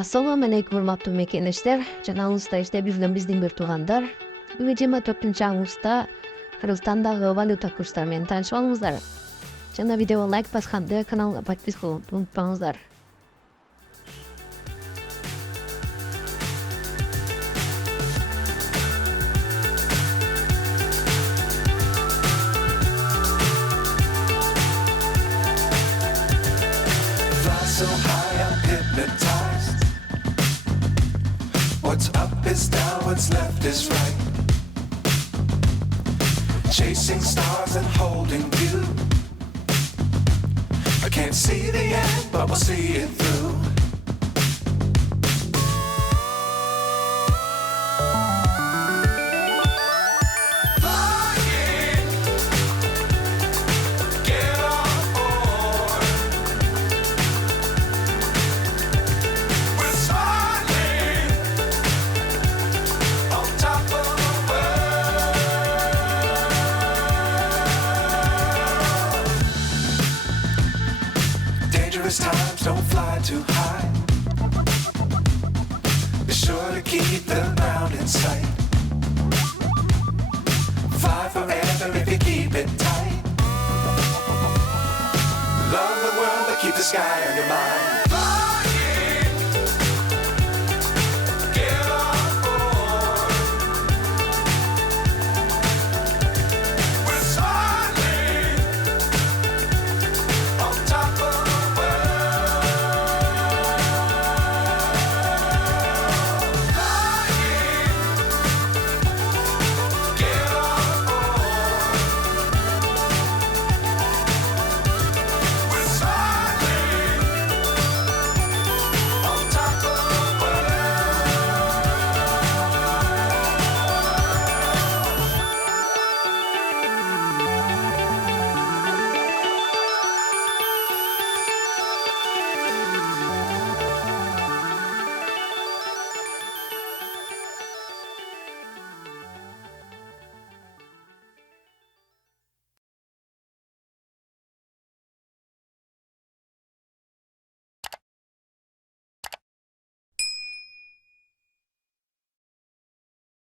Assalamu алейкум, урматтуу мекенештер жана алыста иштеп жүргөн биздин бир туугандар. Бүгүн 24 августта Кыргызстандагы валюта курстары менен таанышып алыңыздар. Жана видеого лайк басканды, каналга подписка болуп унутпаңыздар. So high I'm hypnotized. What's up is down, what's left is right. Chasing stars and holding you. I can't see the end, but we'll see it through. Times don't fly too high. Be sure to keep the ground in sight. Fly forever if you keep it tight. Love the world, but keep the sky on your mind.